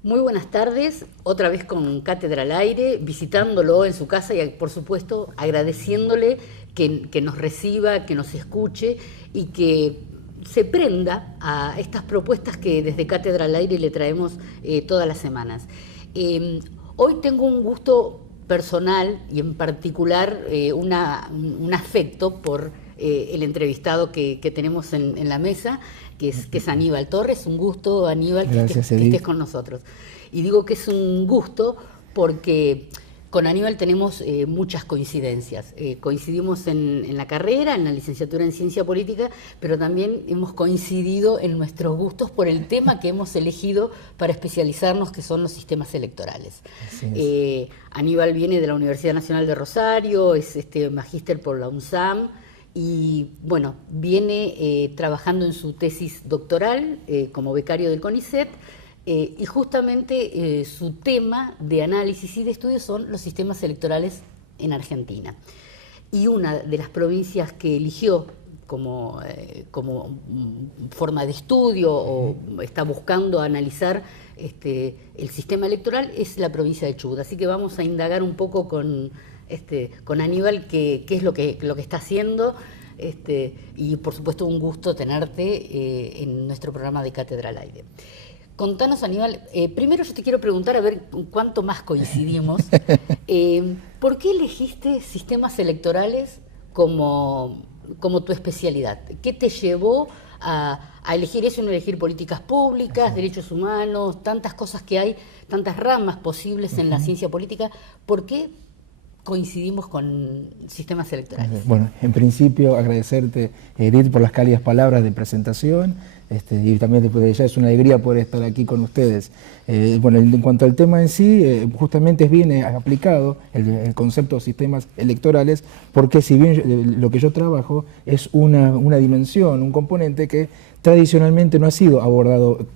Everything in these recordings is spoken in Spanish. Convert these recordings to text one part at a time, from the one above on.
Muy buenas tardes, otra vez con Cátedra al Aire, visitándolo en su casa y por supuesto agradeciéndole que nos reciba, que nos escuche y que se prenda a estas propuestas que desde Cátedra al Aire le traemos todas las semanas. Hoy tengo un gusto personal y en particular un afecto por el entrevistado que tenemos en la mesa, que es Aníbal Torres. Un gusto, Aníbal, que estés con nosotros. Y digo que es un gusto porque con Aníbal tenemos muchas coincidencias. Coincidimos en la carrera, en la licenciatura en Ciencia Política, pero también hemos coincidido en nuestros gustos por el tema que hemos elegido para especializarnos, que son los sistemas electorales. Aníbal viene de la Universidad Nacional de Rosario, es magíster por la UNSAM, y bueno, viene trabajando en su tesis doctoral como becario del CONICET, y justamente su tema de análisis y de estudio son los sistemas electorales en Argentina. Y una de las provincias que eligió como forma de estudio o está buscando analizar el sistema electoral es la provincia de Chubut. Así que vamos a indagar un poco con Aníbal qué es lo que está haciendo, y por supuesto un gusto tenerte en nuestro programa de Cátedra al Aire. Contanos, Aníbal, primero yo te quiero preguntar, a ver cuánto más coincidimos, ¿por qué elegiste sistemas electorales como tu especialidad? ¿Qué te llevó a elegir eso y no elegir políticas públicas, derechos humanos, tantas cosas que hay, tantas ramas posibles en la ciencia política? ¿Por qué coincidimos con sistemas electorales? Bueno, en principio agradecerte, Edith, por las cálidas palabras de presentación, y también después de ella es una alegría poder estar aquí con ustedes. Bueno, en cuanto al tema en sí, justamente es bien aplicado el concepto de sistemas electorales, porque si bien lo que yo trabajo es una dimensión, un componente que tradicionalmente no ha sido abordado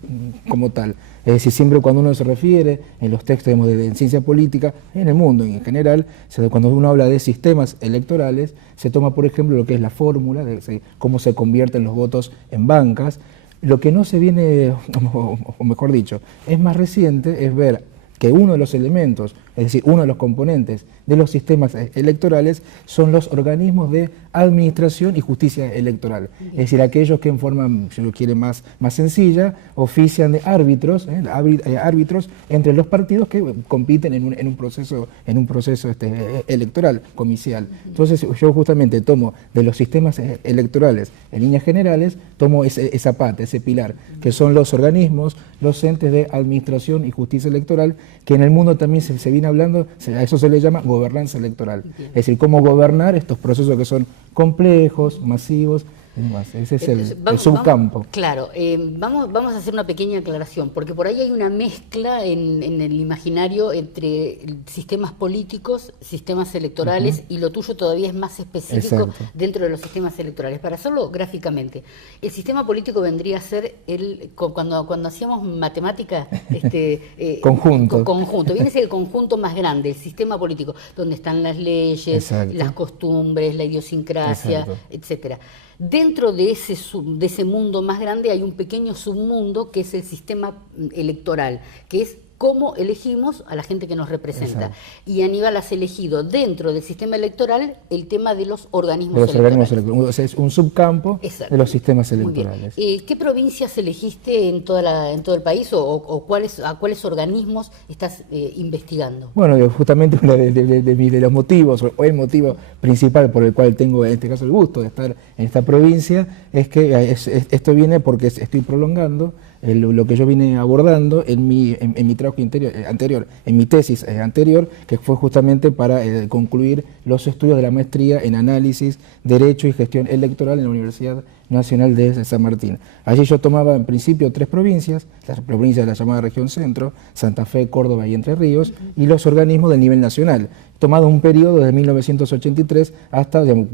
como tal. Es decir, siempre cuando uno se refiere en los textos de ciencia política, en el mundo en general, cuando uno habla de sistemas electorales, se toma por ejemplo lo que es la fórmula, de cómo se convierten los votos en bancas. Lo que no se viene, o mejor dicho, es más reciente, es ver que uno de los elementos, es decir, uno de los componentes de los sistemas electorales son los organismos de administración y justicia electoral. Es decir, aquellos que en forma, si lo quiere más sencilla, ofician de árbitros, árbitros entre los partidos que compiten en un proceso electoral, comicial. Entonces yo justamente tomo de los sistemas electorales, en líneas generales, tomo esa pata, ese pilar, que son los organismos, los entes de administración y justicia electoral, que en el mundo también se viene hablando, a eso se le llama gobernanza electoral. Es decir, cómo gobernar estos procesos que son complejos, masivos, y demás. Ese es el subcampo. Claro, vamos a hacer una pequeña aclaración, porque por ahí hay una mezcla en el imaginario entre sistemas políticos, sistemas electorales, y lo tuyo todavía es más específico. Exacto. Dentro de los sistemas electorales. Para hacerlo gráficamente, el sistema político vendría a ser cuando hacíamos matemática conjunto, viene a ser el conjunto más grande, el sistema político, donde están las leyes, exacto, las costumbres, la idiosincrasia, exacto, etcétera. Dentro de ese mundo más grande hay un pequeño submundo que es el sistema electoral, que es cómo elegimos a la gente que nos representa. Exacto. Y Aníbal, has elegido dentro del sistema electoral el tema de los organismos electorales. O sea, es un subcampo, exacto, de los sistemas electorales. ¿Qué provincias elegiste en todo el país o a cuáles organismos estás investigando? Bueno, justamente uno de los motivos, o el motivo principal por el cual tengo en este caso el gusto de estar en esta provincia, es que esto viene porque estoy prolongando lo que yo vine abordando en mi trabajo anterior, en mi tesis anterior, que fue justamente para concluir los estudios de la maestría en análisis, derecho y gestión electoral en la Universidad Nacional de San Martín. Allí yo tomaba en principio 3 provincias, las provincias de la llamada región centro, Santa Fe, Córdoba y Entre Ríos, y los organismos del nivel nacional, tomado un periodo de 1983 hasta, digamos,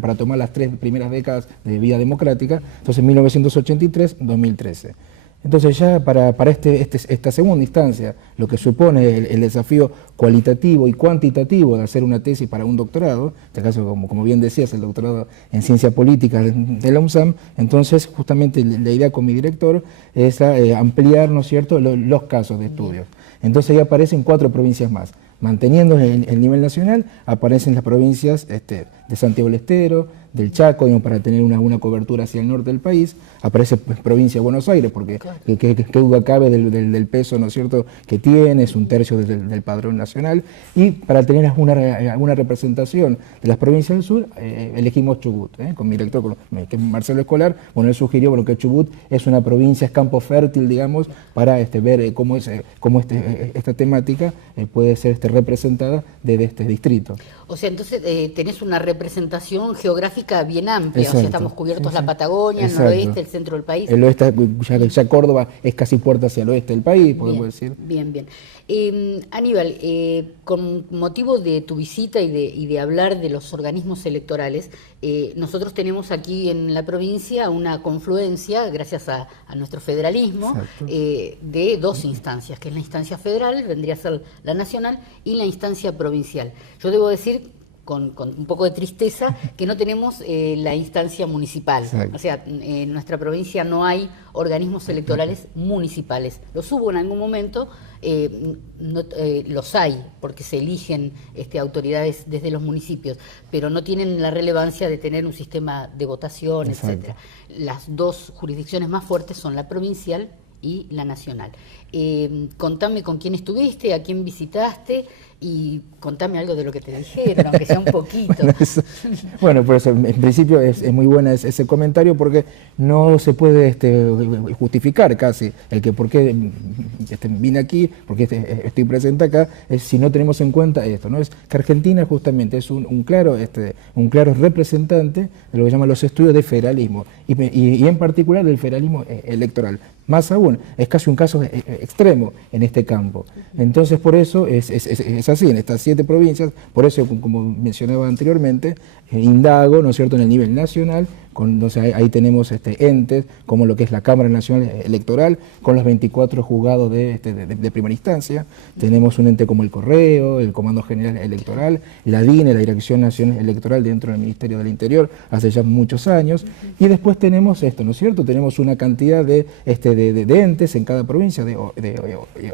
para tomar las 3 primeras décadas de vida democrática, entonces 1983-2013. Entonces ya para esta segunda instancia, lo que supone el desafío cualitativo y cuantitativo de hacer una tesis para un doctorado, en este caso, como bien decías, el doctorado en Ciencia Política de la UNSAM, entonces justamente la idea con mi director es ampliar, ¿no es cierto?, los casos de estudio. Entonces ya aparecen 4 provincias más. Manteniendo el nivel nacional, aparecen las provincias de Santiago del Estero, del Chaco, digamos, para tener una cobertura hacia el norte del país, aparece provincia de Buenos Aires, porque qué duda cabe del peso, ¿no es cierto?, que tiene, es 1/3 del padrón nacional, y para tener alguna representación de las provincias del sur, elegimos Chubut, con mi director, que es Marcelo Escolar. Bueno, él sugirió que Chubut es una provincia, es campo fértil, digamos, para ver cómo esta temática puede ser representada desde este distrito. O sea, entonces tenés una representación geográfica bien amplia. Exacto. O sea, estamos cubiertos la Patagonia, el noroeste, el centro del país. El oeste, ya Córdoba es casi puerta hacia el oeste del país, podemos decir. Bien. Aníbal, con motivo de tu visita y de hablar de los organismos electorales, nosotros tenemos aquí en la provincia una confluencia, gracias a nuestro federalismo, de 2 instancias, que es la instancia federal, vendría a ser la nacional, y la instancia provincial. Yo debo decir, con un poco de tristeza, que no tenemos la instancia municipal. Exacto. O sea, en nuestra provincia no hay organismos electorales municipales. Los hubo en algún momento, los hay, porque se eligen autoridades desde los municipios, pero no tienen la relevancia de tener un sistema de votación, etc. Las 2 jurisdicciones más fuertes son la provincial y la nacional. Contame con quién estuviste, a quién visitaste, y contame algo de lo que te dijeron, aunque sea un poquito. Bueno, por eso, en principio es muy buena ese comentario, porque no se puede justificar casi el que por qué vine aquí, porque estoy presente acá, si no tenemos en cuenta esto, ¿no? Es que Argentina justamente es un claro representante de lo que llaman los estudios de federalismo, y en particular del federalismo electoral. Más aún, es casi un caso extremo en este campo. Entonces, por eso es así, en estas 7 provincias, por eso, como mencionaba anteriormente, indago, ¿no es cierto?, en el nivel nacional, entonces ahí tenemos entes como lo que es la Cámara Nacional Electoral, con los 24 juzgados de primera instancia. Tenemos un ente como el Correo, el Comando General Electoral, la DINE, la Dirección Nacional Electoral, dentro del Ministerio del Interior, hace ya muchos años. Y después tenemos esto, ¿no es cierto?, tenemos una cantidad de entes en cada provincia, de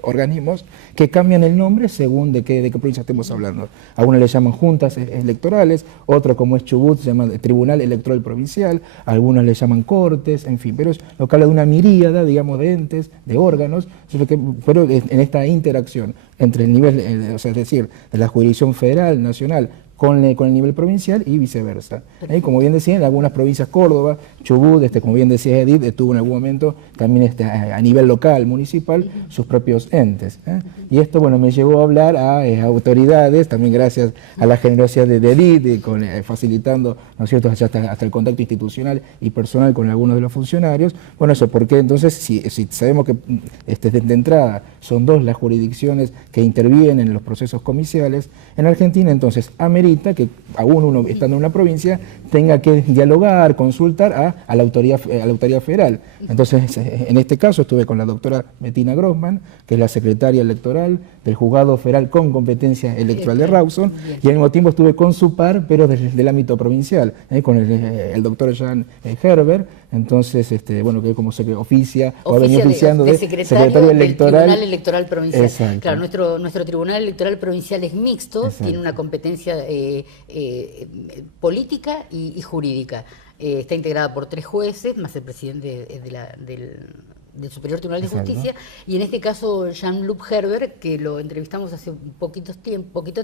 organismos, que cambian el nombre según de qué provincia estemos hablando. Algunos le llaman juntas electorales, otros, como es Chubut, se llama Tribunal Electoral Provincial, algunos le llaman cortes, en fin, pero es lo que habla de una miríada, digamos, de entes, de órganos, pero en esta interacción entre el nivel, es decir, de la jurisdicción federal, nacional, con el nivel provincial y viceversa. Como bien decía, en algunas provincias, Córdoba, Chubut, como bien decía Edith, tuvo en algún momento también a nivel local, municipal, sus propios entes. Y esto, bueno, me llevó a hablar a autoridades, también gracias a la generosidad de Edith, facilitando, ¿no es cierto?, hasta el contacto institucional y personal con algunos de los funcionarios. Bueno, eso, porque entonces, si sabemos que de entrada son 2 las jurisdicciones que intervienen en los procesos comiciales, en Argentina, entonces, amerita que aún uno, estando en una provincia, tenga que dialogar, consultar a la autoridad federal. Entonces, en este caso estuve con la doctora Bettina Grossman, que es la secretaria electoral del Juzgado Federal con competencia electoral de Rawson, y al mismo tiempo estuve con su par, pero del ámbito provincial, con el doctor Jan Herber, entonces, bueno, que como se oficia o venía oficiando de secretario electoral. Del Tribunal Electoral Provincial. Exacto. Claro, nuestro Tribunal Electoral Provincial es mixto. Exacto. Tiene una competencia política y jurídica. Está integrada por 3 jueces, más el presidente del Superior Tribunal de Justicia. Exacto. Y en este caso Jean-Luc Herber, que lo entrevistamos hace poquito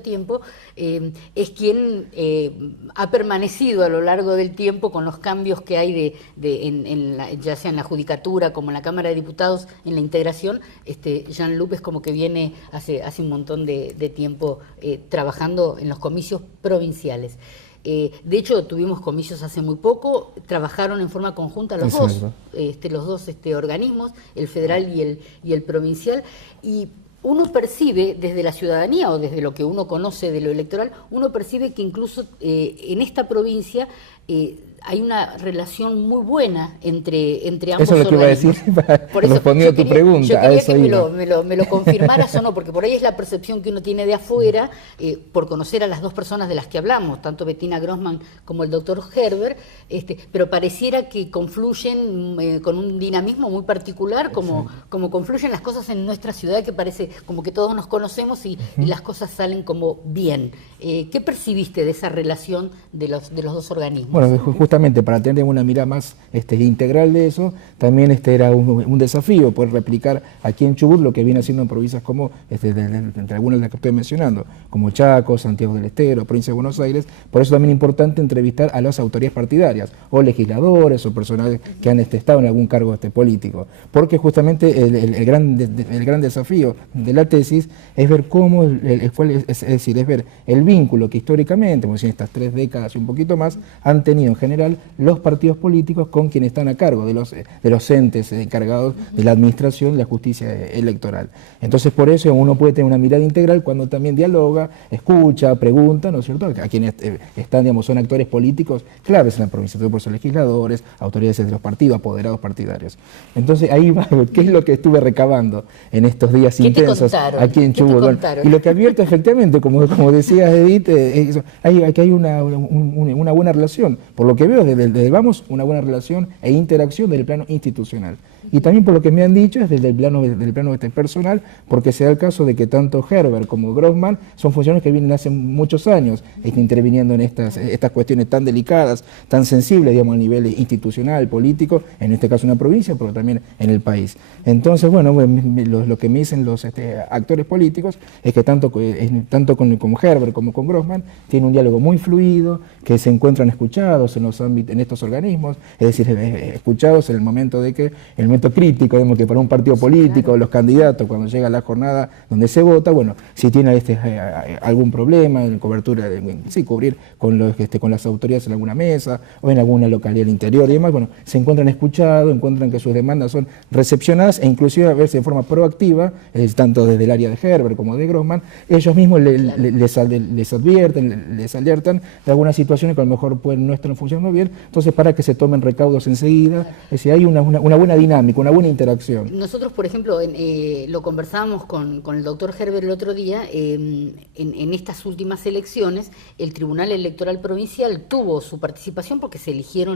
tiempo, es quien ha permanecido a lo largo del tiempo con los cambios que hay ya sea en la Judicatura como en la Cámara de Diputados, en la integración. Jean-Luc es como que viene hace un montón de tiempo trabajando en los comicios provinciales. De hecho, tuvimos comicios hace muy poco, trabajaron en forma conjunta los Exacto. dos organismos, el federal y el provincial, y uno percibe desde la ciudadanía o desde lo que uno conoce de lo electoral, uno percibe que incluso en esta provincia hay una relación muy buena entre ambos organismos. Eso es lo que iba a decir, respondiendo a tu pregunta. Yo quería que me lo confirmaras o no, porque por ahí es la percepción que uno tiene de afuera, por conocer a las dos personas de las que hablamos, tanto Bettina Grossman como el doctor Herber, pero pareciera que confluyen con un dinamismo muy particular, como confluyen las cosas en nuestra ciudad, que parece como que todos nos conocemos y las cosas salen como bien. ¿Qué percibiste de esa relación de los dos organismos? Bueno, justamente para tener una mirada más integral de eso, también era un desafío poder replicar aquí en Chubut lo que viene haciendo en provincias como, entre algunas de las que estoy mencionando, como Chaco, Santiago del Estero, provincia de Buenos Aires. Por eso también es importante entrevistar a las autoridades partidarias, o legisladores, o personas que han estado en algún cargo político. Porque justamente el gran desafío de la tesis es ver cómo, es ver el vínculo que históricamente, como decía, en estas 3 décadas y un poquito más, han tenido en general los partidos políticos con quienes están a cargo de los entes encargados de la administración de la justicia electoral. Entonces, por eso uno puede tener una mirada integral cuando también dialoga, escucha, pregunta, ¿no es cierto?, a quienes están, digamos, son actores políticos claves en la provincia, por eso legisladores, autoridades de los partidos, apoderados partidarios. Entonces, ahí va, ¿qué es lo que estuve recabando en estos días intensos aquí en Chubut? Bueno, y lo que advierto efectivamente, como decías, Edith, aquí hay una buena relación. Por lo que veo, desde vamos, una buena relación e interacción desde el plano institucional. Y también por lo que me han dicho es desde el plano personal, porque se da el caso de que tanto Herber como Grossman son funcionarios que vienen hace muchos años interviniendo en estas cuestiones tan delicadas, tan sensibles, digamos, a nivel institucional, político, en este caso en una provincia, pero también en el país. Entonces, bueno, lo que me dicen los actores políticos es que tanto con Herber como con Grossman tiene un diálogo muy fluido, que se encuentran escuchados en estos organismos, es decir, escuchados en el momento de que el momento crítico, digamos, que para un partido político, claro, los candidatos, cuando llega la jornada donde se vota, bueno, si tiene algún problema en cobertura, cubrir con las autoridades en alguna mesa o en alguna localidad del interior y demás, bueno, se encuentran escuchados, encuentran que sus demandas son recepcionadas e inclusive a veces de forma proactiva, tanto desde el área de Herber como de Grossman, ellos mismos les advierten, les alertan de algunas situaciones que a lo mejor no están funcionando bien, entonces para que se tomen recaudos enseguida, es decir, hay una buena dinámica, una buena interacción. Nosotros, por ejemplo, lo conversábamos con el doctor Herber el otro día, en estas últimas elecciones, el Tribunal Electoral Provincial tuvo su participación porque se eligió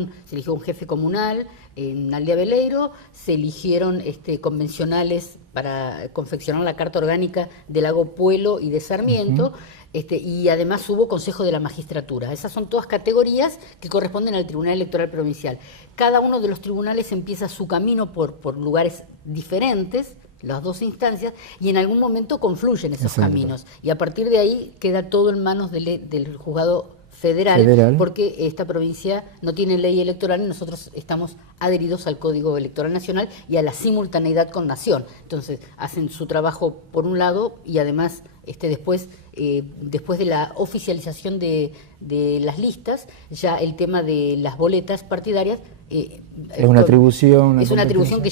un jefe comunal en Aldea Veleiro, se eligieron convencionales para confeccionar la Carta Orgánica de Lago Puelo y de Sarmiento, y además hubo Consejo de la Magistratura. Esas son todas categorías que corresponden al Tribunal Electoral Provincial. Cada uno de los tribunales empieza su camino por lugares diferentes, las dos instancias, y en algún momento confluyen esos caminos. Y a partir de ahí queda todo en manos del juzgado federal, porque esta provincia no tiene ley electoral y nosotros estamos adheridos al Código Electoral Nacional y a la simultaneidad con Nación. Entonces hacen su trabajo por un lado y además después de la oficialización de las listas, ya el tema de las boletas partidarias es una atribución. Es una atribución que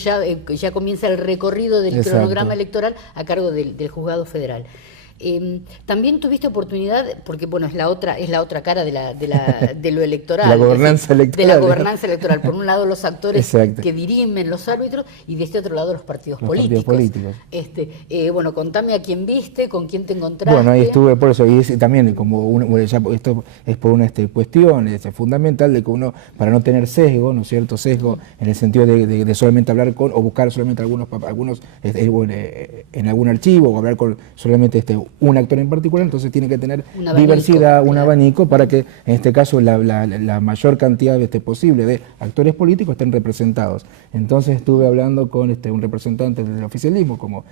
ya comienza el recorrido del cronograma electoral a cargo del juzgado federal. También tuviste oportunidad, porque bueno, es la otra cara de lo electoral, la gobernanza electoral. De la gobernanza electoral. Por un lado los actores que dirimen los árbitros y de este otro lado los partidos políticos. Bueno, contame a quién viste, con quién te encontraste. Bueno, ahí estuve por eso, y también como esto es por una cuestión fundamental de que uno, para no tener sesgo, ¿no es cierto? Sesgo en el sentido de solamente hablar con, o buscar solamente algunos en algún archivo, o hablar con solamente un actor en particular, entonces tiene que tener diversidad, un abanico, para que en este caso la mayor cantidad posible de actores políticos estén representados. Entonces estuve hablando con un representante del oficialismo como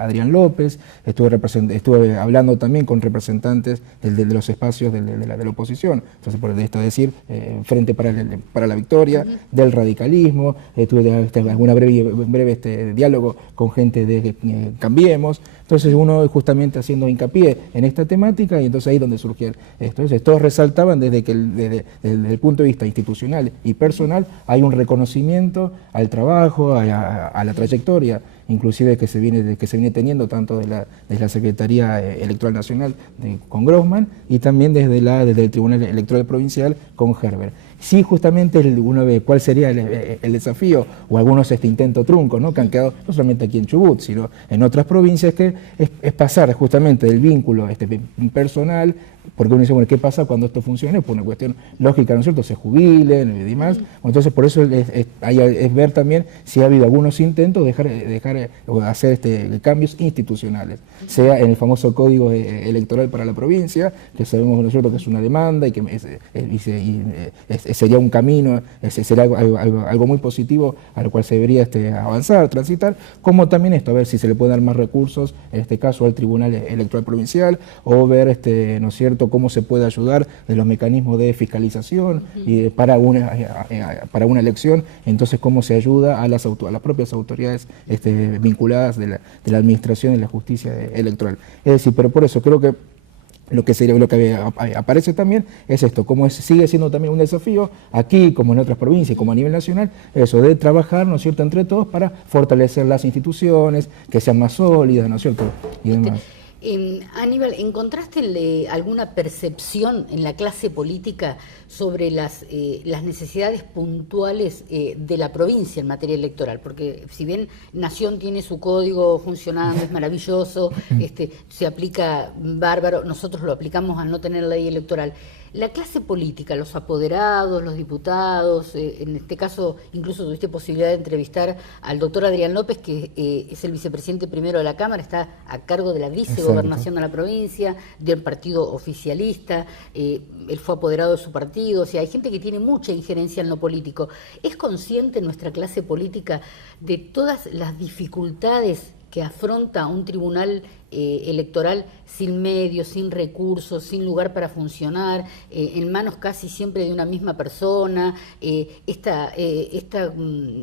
Adrián López, estuve hablando también con representantes de los espacios de la oposición, entonces por esto decir, Frente para la Victoria, del radicalismo, tuve alguna breve diálogo con gente de Cambiemos. Entonces uno justamente haciendo hincapié en esta temática, y entonces ahí es donde surgió esto. Entonces, todos resaltaban desde que desde el punto de vista institucional y personal hay un reconocimiento al trabajo, a la trayectoria, inclusive que se viene teniendo tanto desde la Secretaría Electoral Nacional con Grossman, y también desde el Tribunal Electoral Provincial con Herbert. Sí, justamente uno ve cuál sería el desafío, o algunos intentos truncos, ¿no?, que han quedado no solamente aquí en Chubut, sino en otras provincias, que es pasar justamente del vínculo personal, porque uno dice, bueno, ¿qué pasa cuando esto funcione? Por una cuestión lógica, ¿no es cierto?, se jubilen y demás. Entonces, por eso es ver también si ha habido algunos intentos de hacer cambios institucionales, sea en el famoso Código Electoral para la provincia, que sabemos, ¿no es cierto?, que es una demanda y que sería un camino, sería algo muy positivo a lo cual se debería avanzar, transitar, como también esto, a ver si se le puede dar más recursos, en este caso al Tribunal Electoral Provincial, o ver, ¿no es cierto?, cómo se puede ayudar de los mecanismos de fiscalización y para una elección, entonces cómo se ayuda a las propias autoridades vinculadas de la administración y la justicia electoral. Es decir, pero por eso creo que lo que aparece también es esto, como sigue siendo también un desafío aquí, como en otras provincias, como a nivel nacional, eso de trabajar, ¿no es cierto?, entre todos para fortalecer las instituciones, que sean más sólidas, ¿no es cierto?, y demás. Aníbal, ¿encontraste alguna percepción en la clase política sobre las necesidades puntuales de la provincia en materia electoral? Porque si bien Nación tiene su código funcionando, es maravilloso, se aplica bárbaro, nosotros lo aplicamos al no tener ley electoral. La clase política, los apoderados, los diputados, en este caso incluso tuviste posibilidad de entrevistar al doctor Adrián López, que es el vicepresidente primero de la Cámara, está a cargo de la vicegobernación de la provincia, del partido oficialista, él fue apoderado de su partido, o sea, hay gente que tiene mucha injerencia en lo político. ¿Es consciente nuestra clase política de todas las dificultades que afronta un tribunal electoral sin medios, sin recursos, sin lugar para funcionar, en manos casi siempre de una misma persona, esta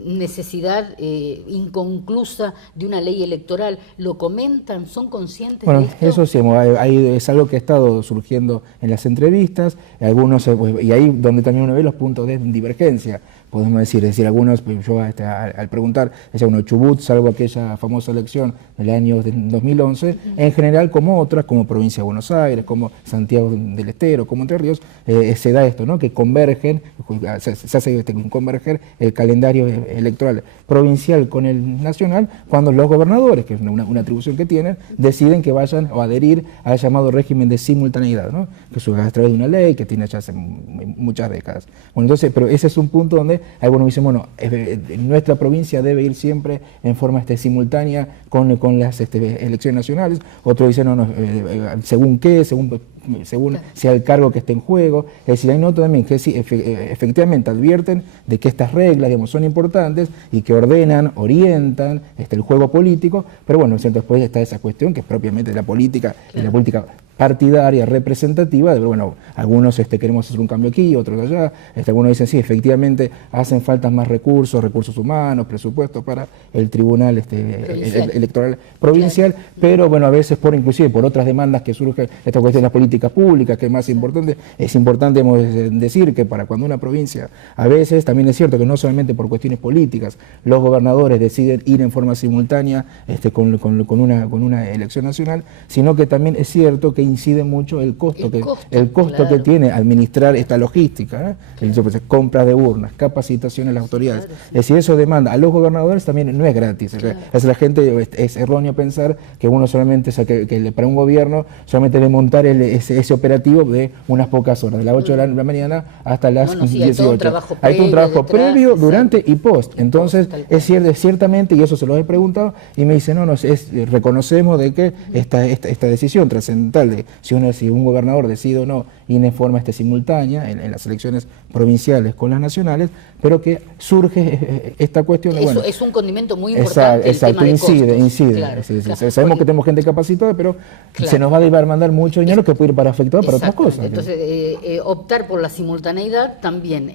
necesidad inconclusa de una ley electoral? ¿Lo comentan? ¿Son conscientes de esto? Eso sí, es algo que ha estado surgiendo en las entrevistas, algunos, y ahí donde también uno ve los puntos de divergencia, podemos decir, algunos, yo al preguntar, decía, bueno, Chubut, salvo aquella famosa elección del año 2011, en general, como otras, como Provincia de Buenos Aires, como Santiago del Estero, como Entre Ríos, se da esto, ¿no?, que convergen, se hace converger el calendario electoral provincial con el nacional, cuando los gobernadores, que es una atribución que tienen, deciden que vayan o adherir al llamado régimen de simultaneidad, ¿no?, que se a través de una ley que tiene ya hace muchas décadas. Bueno, entonces, pero ese es un punto donde algunos dicen, bueno, nuestra provincia debe ir siempre en forma simultánea con las elecciones nacionales. Otros dicen, no, según qué, según sea el cargo que esté en juego. Es decir, hay notas también que sí, efectivamente advierten de que estas reglas, digamos, son importantes y que ordenan, orientan el juego político, pero bueno, ¿cierto?, después está esa cuestión que es propiamente de la política, y la política partidaria, representativa, de, bueno, algunos queremos hacer un cambio aquí, otros allá, algunos dicen, sí, efectivamente hacen falta más recursos humanos, presupuestos para el Tribunal Electoral Provincial, pero bueno, a veces inclusive por otras demandas que surgen, esta cuestión de las políticas públicas, que es más importante, es importante decir que para cuando una provincia, a veces también es cierto que no solamente por cuestiones políticas, los gobernadores deciden ir en forma simultánea con una elección nacional, sino que también es cierto que incide mucho el costo que tiene administrar esta logística, entonces, compras de urnas, capacitación a las autoridades. Es decir, eso demanda a los gobernadores, también no es gratis. Es la gente, es erróneo pensar que uno solamente, que para un gobierno solamente debe montar ese operativo de unas pocas horas, de las 8 de la mañana hasta las 18. Hay todo un trabajo previo, durante y post. Entonces, es ciertamente, y eso se lo he preguntado, y me dicen, reconocemos de que esta decisión trascendental de si un gobernador decide o no y en forma simultánea en las elecciones provinciales con las nacionales, pero que surge esta cuestión. Eso es un condimento muy importante. Exacto, incide. Claro, claro. Sabemos que tenemos gente capacitada, pero se nos va a mandar mucho dinero que puede ir para afectar para otras cosas. Entonces, optar por la simultaneidad también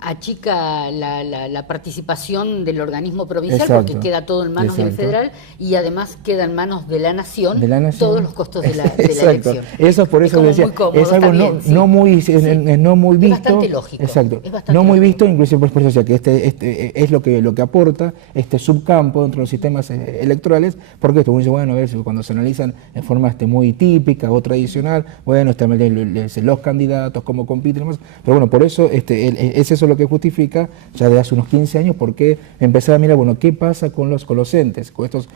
achica la participación del organismo provincial, porque queda todo en manos del federal, y además queda en manos de la nación, todos los costos de la elección. Eso por eso decía, es algo no muy visto. Es bastante lógico. Exacto. No muy visto, inclusive por eso decía que es lo que aporta este subcampo dentro de los sistemas electorales, porque esto uno dice, bueno, a ver, cuando se analizan en forma muy típica o tradicional, bueno, los candidatos, cómo compiten y demás, pero bueno, por eso es eso lo que justifica ya de hace unos 15 años, porque empezar a mirar, bueno, qué pasa con los entes, con estos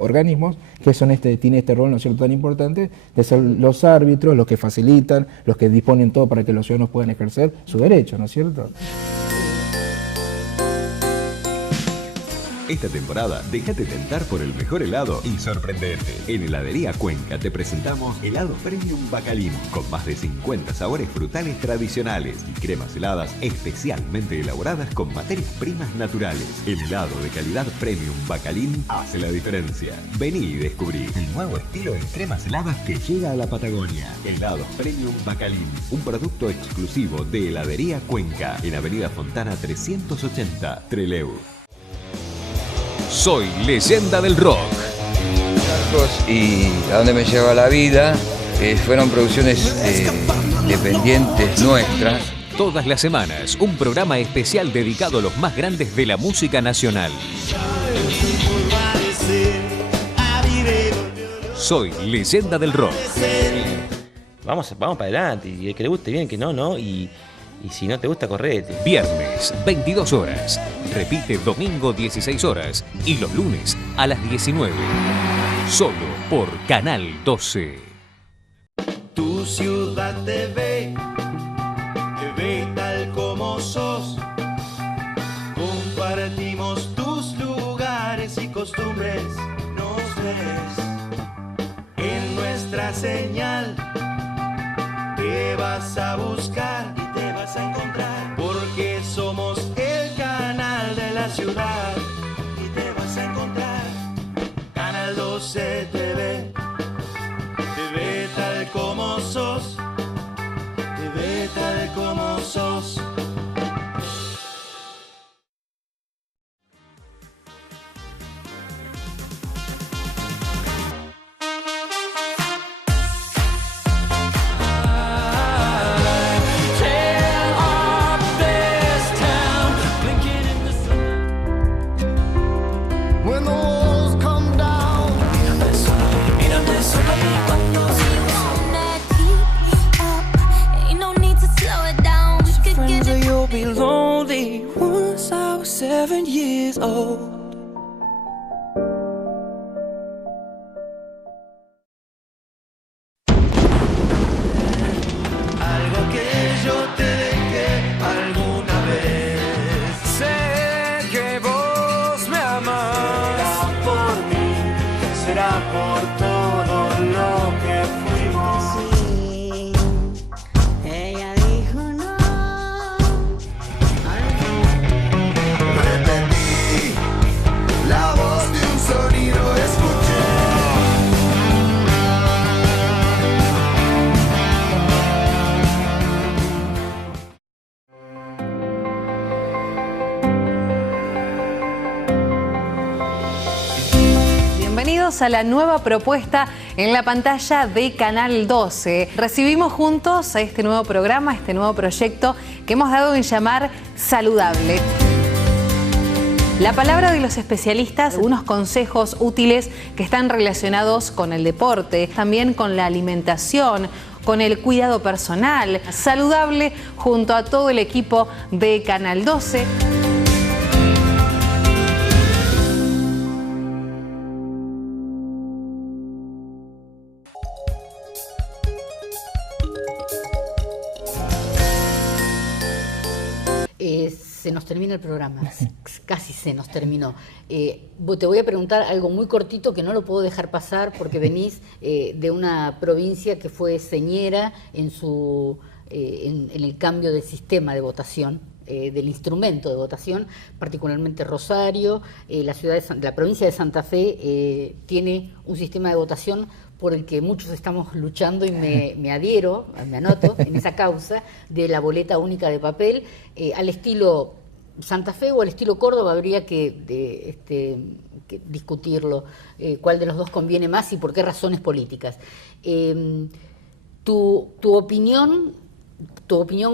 organismos que tienen este rol, ¿no es cierto?, tan importante de ser los árbitros, los que facilitan, los que disponen todo para que los ciudadanos puedan ejercer su derecho, ¿no es cierto? Esta temporada, déjate tentar por el mejor helado y sorprenderte. En Heladería Cuenca te presentamos helado Premium Bacalín, con más de 50 sabores frutales tradicionales y cremas heladas especialmente elaboradas con materias primas naturales. El helado de calidad Premium Bacalín hace la diferencia. Vení y descubrí el nuevo estilo de cremas heladas que llega a la Patagonia. Helados Premium Bacalín, un producto exclusivo de Heladería Cuenca, en Avenida Fontana 380, Trelew. Soy leyenda del rock. Y a dónde me lleva la vida, fueron producciones independientes nuestras. Todas las semanas, un programa especial dedicado a los más grandes de la música nacional. Soy leyenda del rock. Vamos para adelante, y el que le guste bien, que no, y si no te gusta, correte. Viernes, 22 horas. Repite domingo, 16 horas. Y los lunes, a las 19. Solo por Canal 12. Tu ciudad te ve tal como sos. Compartimos tus lugares y costumbres. Nos ves en nuestra señal. Te vas a buscar y te vas a encontrar, porque somos el canal de la ciudad y te vas a encontrar. Canal 12 TV, te ve tal como sos, te ve tal como sos. Bienvenidos a la nueva propuesta en la pantalla de Canal 12. Recibimos juntos a este nuevo programa, este nuevo proyecto que hemos dado en llamar Saludable. La palabra de los especialistas, unos consejos útiles que están relacionados con el deporte, también con la alimentación, con el cuidado personal. Saludable junto a todo el equipo de Canal 12. Se nos termina el programa, casi se nos terminó. Te voy a preguntar algo muy cortito que no lo puedo dejar pasar porque venís de una provincia que fue señera en el cambio del sistema de votación, del instrumento de votación, particularmente Rosario. La provincia de Santa Fe tiene un sistema de votación por el que muchos estamos luchando y me adhiero, me anoto en esa causa de la boleta única de papel, al estilo Santa Fe o al estilo Córdoba. Habría que discutirlo, cuál de los dos conviene más y por qué razones políticas. Tu opinión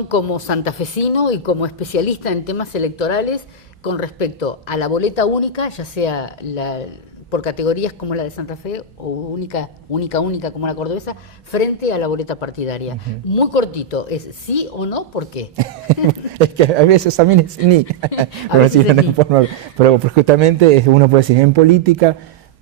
como santafesino y como especialista en temas electorales con respecto a la boleta única, ya sea por categorías como la de Santa Fe o única como la cordobesa, frente a la boleta partidaria. Muy cortito, ¿es sí o no? ¿Por qué? Es que a veces también es ni. Pero justamente uno puede decir, en política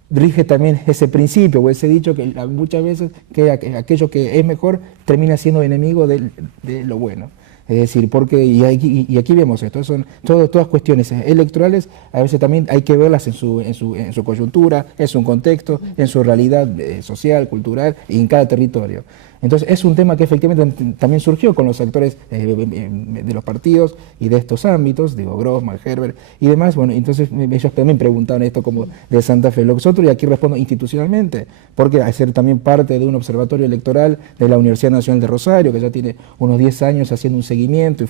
rige también ese principio o ese dicho que muchas veces que aquello que es mejor termina siendo enemigo de lo bueno. Es decir, porque, y aquí vemos esto, son todas cuestiones electorales, a veces también hay que verlas en su coyuntura, en su contexto, en su realidad social, cultural y en cada territorio. Entonces es un tema que efectivamente también surgió con los actores de los partidos y de estos ámbitos, digo, Grossman, Herbert y demás. Bueno, entonces ellos también preguntaban esto como de Santa Fe. Nosotros, y aquí respondo institucionalmente, porque al ser también parte de un observatorio electoral de la Universidad Nacional de Rosario, que ya tiene unos 10 años haciendo un seguimiento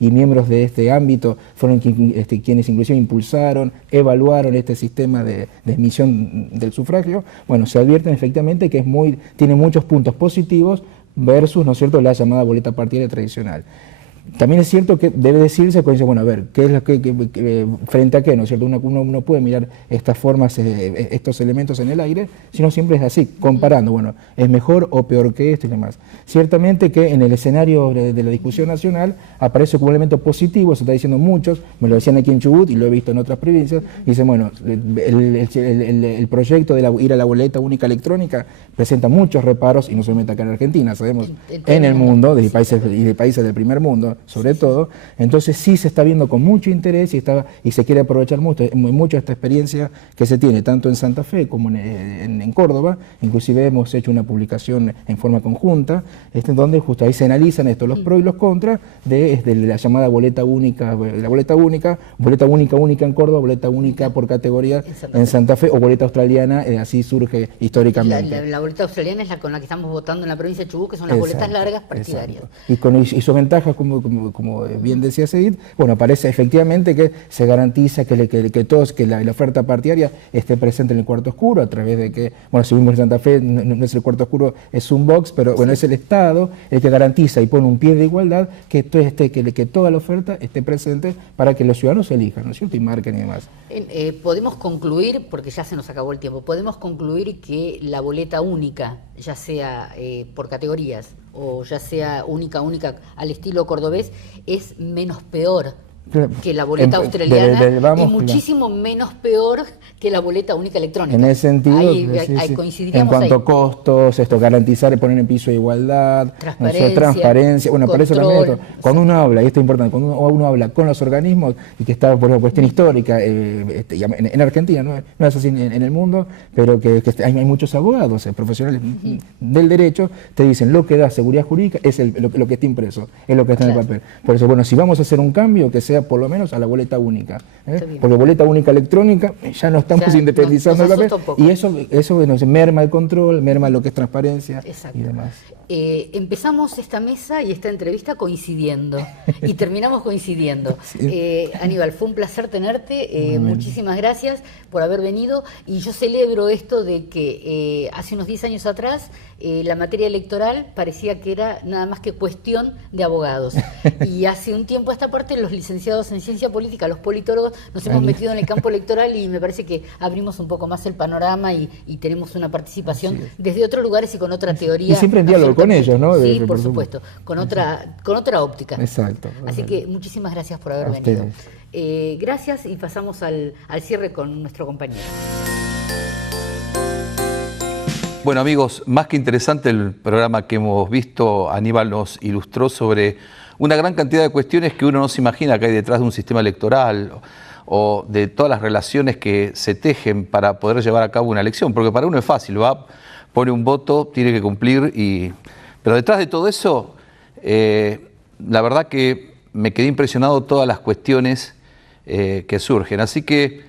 y miembros de este ámbito fueron quienes inclusive impulsaron, evaluaron este sistema de emisión del sufragio. Bueno, se advierten efectivamente que tiene muchos puntos positivos versus, ¿no es cierto?, la llamada boleta partidaria tradicional. También es cierto que debe decirse, bueno, a ver, ¿qué es lo que frente a qué? ¿No es cierto? Uno no puede mirar estas formas, estos elementos en el aire, sino siempre es así, comparando, bueno, ¿es mejor o peor que esto y demás? Ciertamente que en el escenario de la discusión nacional aparece como un elemento positivo, se está diciendo muchos, me lo decían aquí en Chubut y lo he visto en otras provincias, dicen, bueno, el proyecto de ir a la boleta única electrónica presenta muchos reparos, y no solamente acá en Argentina, sabemos, en el mundo, de países del primer mundo, sobre todo. Entonces sí se está viendo con mucho interés y se quiere aprovechar mucho esta experiencia que se tiene tanto en Santa Fe como en Córdoba. Inclusive hemos hecho una publicación en forma conjunta donde justo ahí se analizan los pros y los contras de la llamada boleta única, boleta única en Córdoba, boleta única por categoría en Santa Fe o boleta australiana, así surge históricamente. La boleta australiana es la con la que estamos votando en la provincia de Chubut, que son las boletas largas partidarias. Y su ventaja, como bien decía Edith, bueno, parece efectivamente que se garantiza que la oferta partidaria esté presente en el cuarto oscuro, a través de que, bueno, si vimos en Santa Fe, no es el cuarto oscuro, es un box, pero bueno, es el Estado el que garantiza y pone un pie de igualdad que toda la oferta esté presente para que los ciudadanos elijan, ¿no es cierto?, y marquen y demás. Podemos concluir, porque ya se nos acabó el tiempo, podemos concluir que la boleta única, ya sea por categorías o ya sea única al estilo cordobés, es menos peor que la boleta australiana y muchísimo menos peor que la boleta única electrónica. En ese sentido, coincidiríamos en cuanto a costos, garantizar y poner en piso de igualdad, transparencia, bueno, para eso también cuando uno habla, y esto es importante, cuando uno habla con los organismos, y que está por una cuestión histórica, en Argentina, no es así en el mundo, pero que hay muchos abogados, profesionales del derecho, te dicen lo que da seguridad jurídica es lo que está impreso, es lo que está en el papel. Por eso, bueno, si vamos a hacer un cambio, que sea por lo menos a la boleta única, porque boleta única electrónica ya no estamos independizando el papel, y eso bueno, merma el control, merma lo que es transparencia y demás. Empezamos esta mesa y esta entrevista coincidiendo y terminamos coincidiendo. Aníbal, fue un placer tenerte, muchísimas gracias por haber venido, y yo celebro esto de que hace unos 10 años atrás la materia electoral parecía que era nada más que cuestión de abogados, y hace un tiempo a esta parte los licenciados en ciencia política, los politólogos, nos hemos metido en el campo electoral, y me parece que abrimos un poco más el panorama y tenemos una participación desde otros lugares y con otra teoría. Y siempre en diálogo con ellos, ¿no? Sí, por supuesto, con otra óptica. Exacto. Así que muchísimas gracias por haber venido. Gracias, y pasamos al cierre con nuestro compañero. Bueno, amigos, más que interesante el programa que hemos visto. Aníbal nos ilustró sobre una gran cantidad de cuestiones que uno no se imagina que hay detrás de un sistema electoral o de todas las relaciones que se tejen para poder llevar a cabo una elección, porque para uno es fácil, va, pone un voto, tiene que cumplir, pero detrás de todo eso, la verdad que me quedé impresionado todas las cuestiones que surgen, así que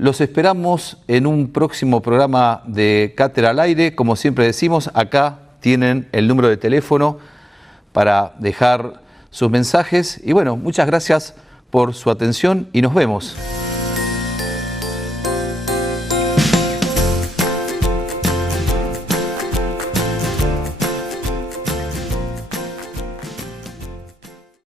los esperamos en un próximo programa de Cátedra al Aire. Como siempre decimos, acá tienen el número de teléfono para dejar sus mensajes. Y bueno, muchas gracias por su atención y nos vemos.